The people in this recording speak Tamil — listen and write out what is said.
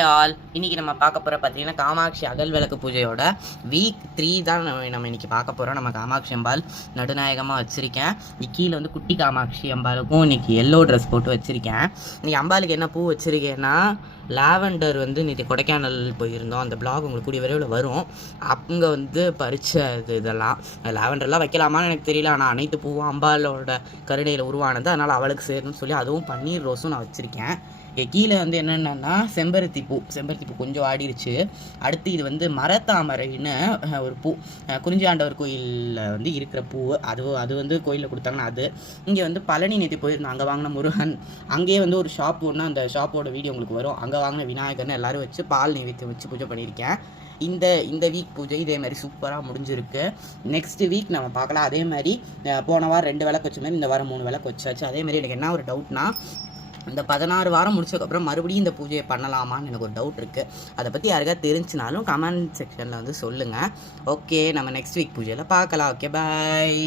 ஓகே ஆல், இன்றைக்கி நம்ம பார்க்க போகிற பார்த்தீங்கன்னா காமாட்சி அகல் விளக்கு பூஜையோட வீக் 3 தான் நம்ம இன்றைக்கி பார்க்க போகிறோம். நம்ம காமாட்சி அம்பாள் நடுநாயகமாக வச்சுருக்கேன். கீழே வந்து குட்டி காமாட்சி அம்பாளுக்கும் இன்றைக்கி எல்லோ ட்ரெஸ் போட்டு வச்சுருக்கேன். இன்றைக்கி அம்பாளுக்கு என்ன பூ வச்சுருக்கேன்னா லாவெண்டர் வந்து இன்றைக்கி கொடைக்கானல் போயிருந்தோம். அந்த பிளாக் உங்களுக்கு கூடிய விரைவில் வரும். அங்கே வந்து பறித்த இதெல்லாம் லாவெண்டர்லாம் வைக்கலாமான்னு எனக்கு தெரியல. ஆனால் அனைத்து பூவும் அம்பாலோட கருணையில் உருவானது, அதனால் அவளுக்கு சேரணும்னு சொல்லி அதுவும் பன்னீர் ரோஸும் நான் வச்சுருக்கேன். கீழே வந்து என்னென்னா செம்பருத்தி பூ கொஞ்சம் ஆடிருச்சு. அடுத்து இது வந்து மரத்தாமரைன்னு ஒரு பூ, குறிஞ்சியாண்டவர் கோயிலில் வந்து இருக்கிற பூ. அது வந்து கோயிலில் கொடுத்தாங்கன்னா அது. இங்கே வந்து பழனி நேற்று போயிருந்தோம், அங்கே வாங்கின முருகன். அங்கேயே வந்து ஒரு ஷாப் ஒன்று, அந்த ஷாப்போட வீடியோ உங்களுக்கு வரும். அங்கே வாங்கின விநாயகர்னு எல்லோரும் வச்சு பால் நைவேத்தியம் வச்சு பூஜை பண்ணியிருக்கேன். இந்த வீக் பூஜை இதே மாதிரி சூப்பராக முடிஞ்சிருக்கு. நெக்ஸ்ட் வீக் நம்ம பார்க்கலாம். அதே மாதிரி போன வாரம் 2 விளக்கு வச்ச மாதிரி இந்த வாரம் 3 விளக்கு வச்சாச்சு. அதே மாதிரி எனக்கு என்ன ஒரு டவுட்னா, இந்த 16 வாரம் முடிச்சதுக்கப்புறம் மறுபடியும் இந்த பூஜையை பண்ணலாமான்னு எனக்கு ஒரு டவுட் இருக்குது. அதை பற்றி யாருக்காவது தெரிஞ்சுனாலும் கமெண்ட் செக்ஷனில் வந்து சொல்லுங்கள். ஓகே, நம்ம நெக்ஸ்ட் வீக் பூஜையில் பார்க்கலாம். ஓகே, பாய்.